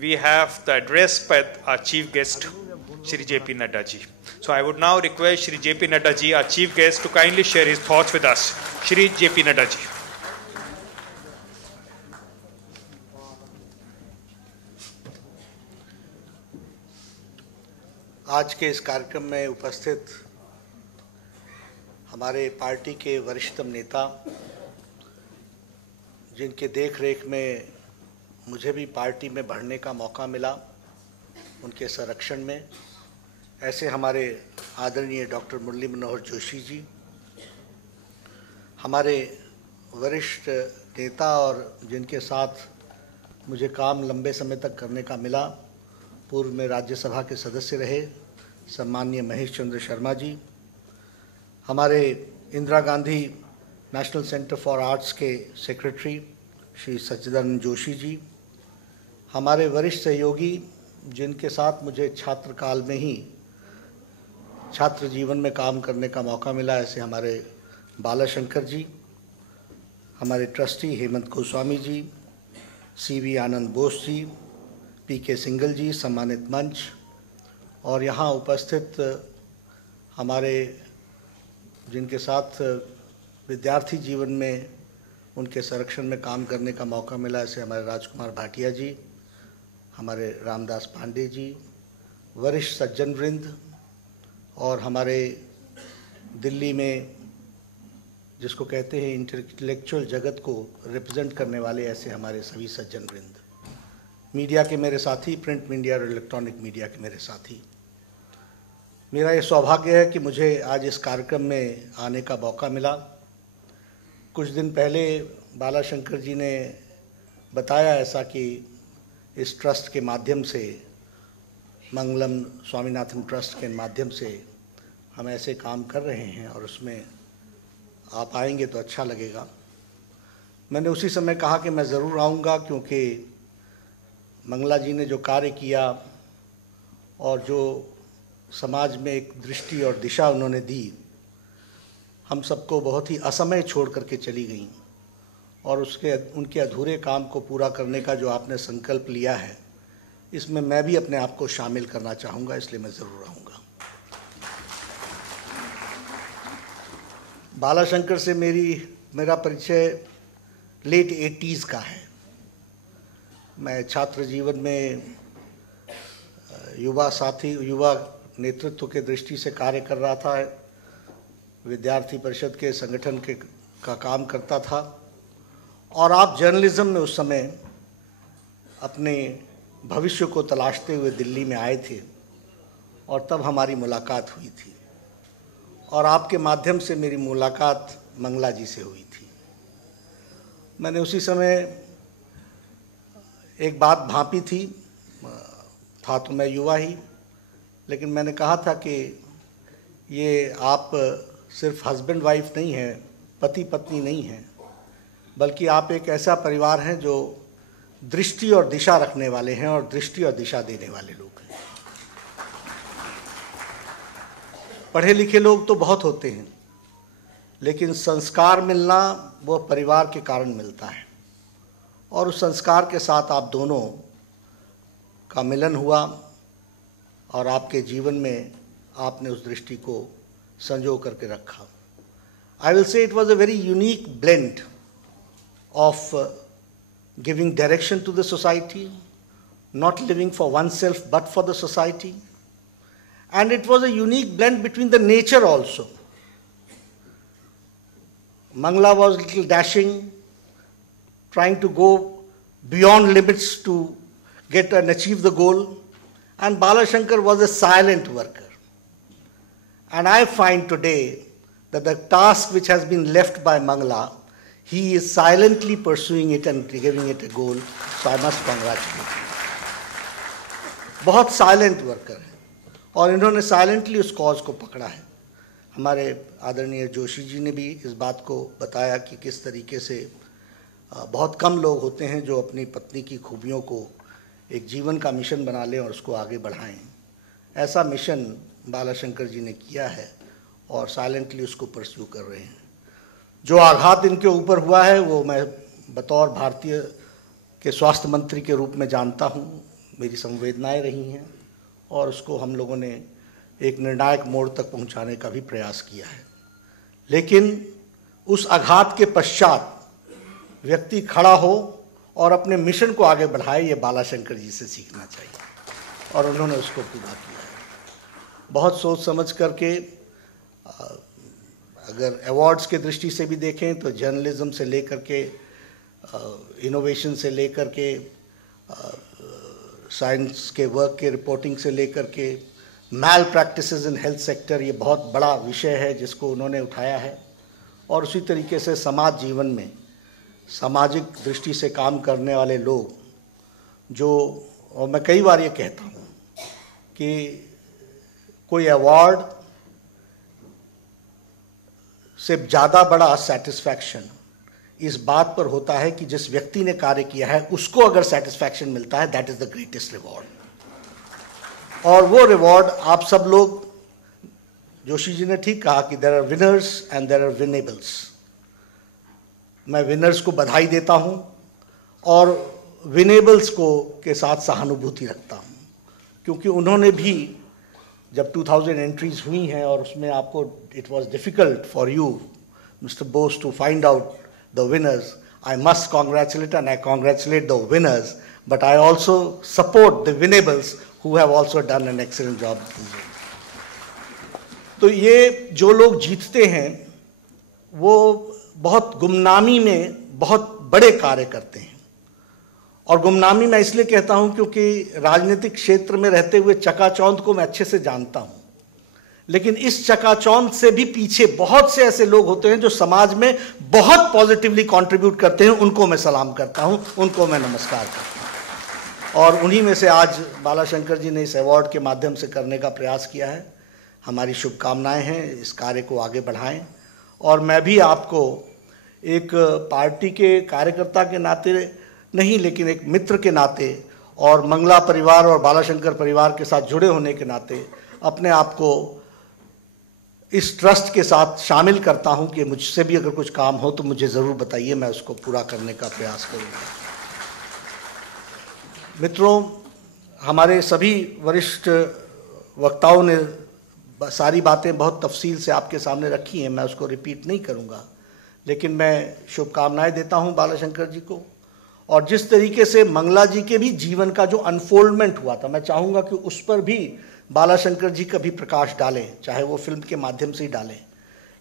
we have the address by our chief guest, Shri J.P. Nadda ji. So I would now request Shri J.P. Nadda ji, our chief guest, to kindly share his thoughts with us. Shri J.P. Nadda ji. आज के इस कार्यक्रम में उपस्थित हमारे party के वरिष्ठतम नेता, जिनके देख रेख में मुझे भी पार्टी में बढ़ने का मौका मिला, उनके संरक्षण में, ऐसे हमारे आदरणीय डॉक्टर मुरली मनोहर जोशी जी, हमारे वरिष्ठ नेता और जिनके साथ मुझे काम लंबे समय तक करने का मिला, पूर्व में राज्यसभा के सदस्य रहे सम्माननीय महेश चंद्र शर्मा जी, हमारे Indira Gandhi national centre for arts के सेक्रेटरी श्री सच्चिदानंद जोशी जी, हमारे वरिष्ठ सहयोगी जिनके साथ मुझे छात्र काल में ही छात्र जीवन में काम करने का मौका मिला, ऐसे हमारे बालाशंकर जी, हमारे ट्रस्टी हेमंत गोस्वामी जी, सी.वी. आनंद बोस जी, पी.के. सिंगल जी, सम्मानित मंच, और यहाँ उपस्थित हमारे जिनके साथ विद्यार्थी जीवन में उनके संरक्षण में काम करने का मौका मिला, ऐसे हमारे राजकुमार भाटिया जी, हमारे रामदास पांडे जी, वरिष्ठ सज्जन वृंद, और हमारे दिल्ली में जिसको कहते हैं इंटेलेक्चुअल जगत को रिप्रेजेंट करने वाले ऐसे हमारे सभी सज्जन वृंद, मीडिया के मेरे साथी, प्रिंट मीडिया और इलेक्ट्रॉनिक मीडिया के मेरे साथी, मेरा ये सौभाग्य है कि मुझे आज इस कार्यक्रम में आने का मौका मिला। कुछ दिन पहले बालाशंकर जी ने बताया ऐसा कि इस ट्रस्ट के माध्यम से, मंगलम स्वामीनाथन ट्रस्ट के माध्यम से हम ऐसे काम कर रहे हैं और उसमें आप आएंगे तो अच्छा लगेगा। मैंने उसी समय कहा कि मैं ज़रूर आऊँगा, क्योंकि मंगला जी ने जो कार्य किया और जो समाज में एक दृष्टि और दिशा उन्होंने दी, हम सबको बहुत ही असमय छोड़ करके चली गई, और उनके अधूरे काम को पूरा करने का जो आपने संकल्प लिया है, इसमें मैं भी अपने आप को शामिल करना चाहूँगा, इसलिए मैं ज़रूर आऊँगा। बालाशंकर से मेरा परिचय लेट 80s का है। मैं छात्र जीवन में युवा नेतृत्व के दृष्टि से कार्य कर रहा था, विद्यार्थी परिषद के संगठन का काम करता था, और आप जर्नलिज्म में उस समय अपने भविष्य को तलाशते हुए दिल्ली में आए थे, और तब हमारी मुलाकात हुई थी, और आपके माध्यम से मेरी मुलाकात मंगला जी से हुई थी। मैंने उसी समय एक बात भांपी थी, था तो मैं युवा ही, लेकिन मैंने कहा था कि ये आप सिर्फ हस्बैंड वाइफ नहीं हैं, पति पत्नी नहीं हैं, बल्कि आप एक ऐसा परिवार हैं जो दृष्टि और दिशा रखने वाले हैं और दृष्टि और दिशा देने वाले लोग हैं। पढ़े लिखे लोग तो बहुत होते हैं, लेकिन संस्कार मिलना वो परिवार के कारण मिलता है, और उस संस्कार के साथ आप दोनों का मिलन हुआ, और आपके जीवन में आपने उस दृष्टि को संजो करके रखा। I will say it was a very unique blend of giving direction to the society, not living for oneself but for the society, and it was a unique blend between the nature also. Mangla was a little dashing, trying to go beyond limits to get and achieve the goal, and Balashankar was a silent worker. And I find today that the task which has been left by Mangla, he is silently pursuing it and giving it a goal, so I must congratulate him. बहुत silent worker है और इन्होंने silently उस cause को पकड़ा है। हमारे आदरणीय जोशी जी ने भी इस बात को बताया कि किस तरीके से बहुत कम लोग होते हैं जो अपनी पत्नी की खूबियों को एक जीवन का मिशन बना लें और उसको आगे बढ़ाएं। ऐसा मिशन बालाशंकर जी ने किया है और साइलेंटली उसको परस्यू कर रहे हैं। जो आघात इनके ऊपर हुआ है वो मैं बतौर भारतीय के स्वास्थ्य मंत्री के रूप में जानता हूँ। मेरी संवेदनाएं रही हैं और उसको हम लोगों ने एक निर्णायक मोड़ तक पहुंचाने का भी प्रयास किया है। लेकिन उस आघात के पश्चात व्यक्ति खड़ा हो और अपने मिशन को आगे बढ़ाए, ये बालाशंकर जी से सीखना चाहिए और उन्होंने उसको पूरा किया है। बहुत सोच समझ करके, अगर अवार्ड्स के दृष्टि से भी देखें तो जर्नलिज्म से लेकर के इनोवेशन से लेकर के साइंस के वर्क के रिपोर्टिंग से लेकर के मैल प्रैक्टिसेस इन हेल्थ सेक्टर, ये बहुत बड़ा विषय है जिसको उन्होंने उठाया है। और उसी तरीके से समाज जीवन में सामाजिक दृष्टि से काम करने वाले लोग जो, और मैं कई बार ये कहता हूँ कि कोई अवार्ड से ज़्यादा बड़ा सेटिस्फैक्शन इस बात पर होता है कि जिस व्यक्ति ने कार्य किया है उसको अगर सेटिस्फैक्शन मिलता है, that is the greatest reward. और वो रिवॉर्ड आप सब लोग, जोशी जी ने ठीक कहा कि there are winners and there are winnables. मैं विनर्स को बधाई देता हूं और विनेबल्स को के साथ सहानुभूति रखता हूं, क्योंकि उन्होंने भी जब 2000 एंट्रीज हुई हैं और उसमें आपको it was difficult for you mister Bose to find out the winners. I must congratulate and I congratulate the winners, but I also support the winnables who have also done an excellent job. तो ये जो लोग जीतते हैं वो बहुत गुमनामी में बहुत बड़े कार्य करते हैं। और गुमनामी मैं इसलिए कहता हूं क्योंकि राजनीतिक क्षेत्र में रहते हुए चकाचौंध को मैं अच्छे से जानता हूं, लेकिन इस चकाचौंध से भी पीछे बहुत से ऐसे लोग होते हैं जो समाज में बहुत पॉजिटिवली कंट्रीब्यूट करते हैं। उनको मैं सलाम करता हूं, उनको मैं नमस्कार करता हूं। और उन्हीं में से आज बालाशंकर जी ने इस अवार्ड के माध्यम से करने का प्रयास किया है। हमारी शुभकामनाएं हैं, इस कार्य को आगे बढ़ाएं। और मैं भी आपको एक पार्टी के कार्यकर्ता के नाते नहीं, लेकिन एक मित्र के नाते और मंगला परिवार और बालाशंकर परिवार के साथ जुड़े होने के नाते अपने आप को इस ट्रस्ट के साथ शामिल करता हूं कि मुझसे भी अगर कुछ काम हो तो मुझे ज़रूर बताइए, मैं उसको पूरा करने का प्रयास करूँगा। मित्रों, हमारे सभी वरिष्ठ वक्ताओं ने सारी बातें बहुत तफसील से आपके सामने रखी हैं, मैं उसको रिपीट नहीं करूंगा, लेकिन मैं शुभकामनाएं देता हूं बालाशंकर जी को। और जिस तरीके से मंगला जी के भी जीवन का जो अनफोल्डमेंट हुआ था, मैं चाहूँगा कि उस पर भी बालाशंकर जी का भी प्रकाश डालें, चाहे वो फिल्म के माध्यम से ही डालें,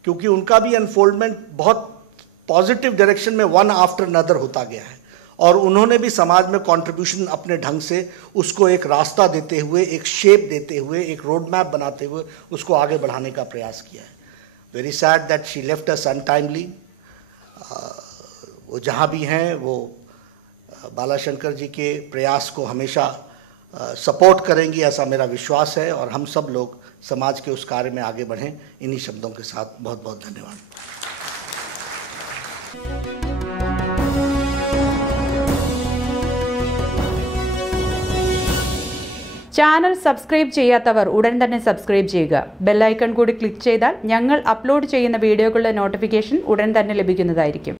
क्योंकि उनका भी अनफोल्डमेंट बहुत पॉजिटिव डायरेक्शन में वन आफ्टर अनदर होता गया है। और उन्होंने भी समाज में कंट्रीब्यूशन अपने ढंग से उसको एक रास्ता देते हुए, एक शेप देते हुए, एक रोड मैप बनाते हुए उसको आगे बढ़ाने का प्रयास किया है। Very sad that she left us untimely. वो जहाँ भी हैं वो बालाशंकर जी के प्रयास को हमेशा सपोर्ट करेंगी, ऐसा मेरा विश्वास है। और हम सब लोग समाज के उस कार्य में आगे बढ़ें। इन्हीं शब्दों के साथ बहुत बहुत धन्यवाद। ചാനൽ സബ്സ്ക്രൈബ് ചെയ്യാത്തവർ ഉടൻ തന്നെ സബ്സ്ക്രൈബ് ചെയ്യുക. ബെൽ ഐക്കൺ കൂടി ക്ലിക്ക് ചെയ്താൽ ഞങ്ങൾ അപ്ലോഡ് ചെയ്യുന്ന വീഡിയോകളുടെ നോട്ടിഫിക്കേഷൻ ഉടൻ തന്നെ ലഭിക്കുന്നതായിരിക്കും.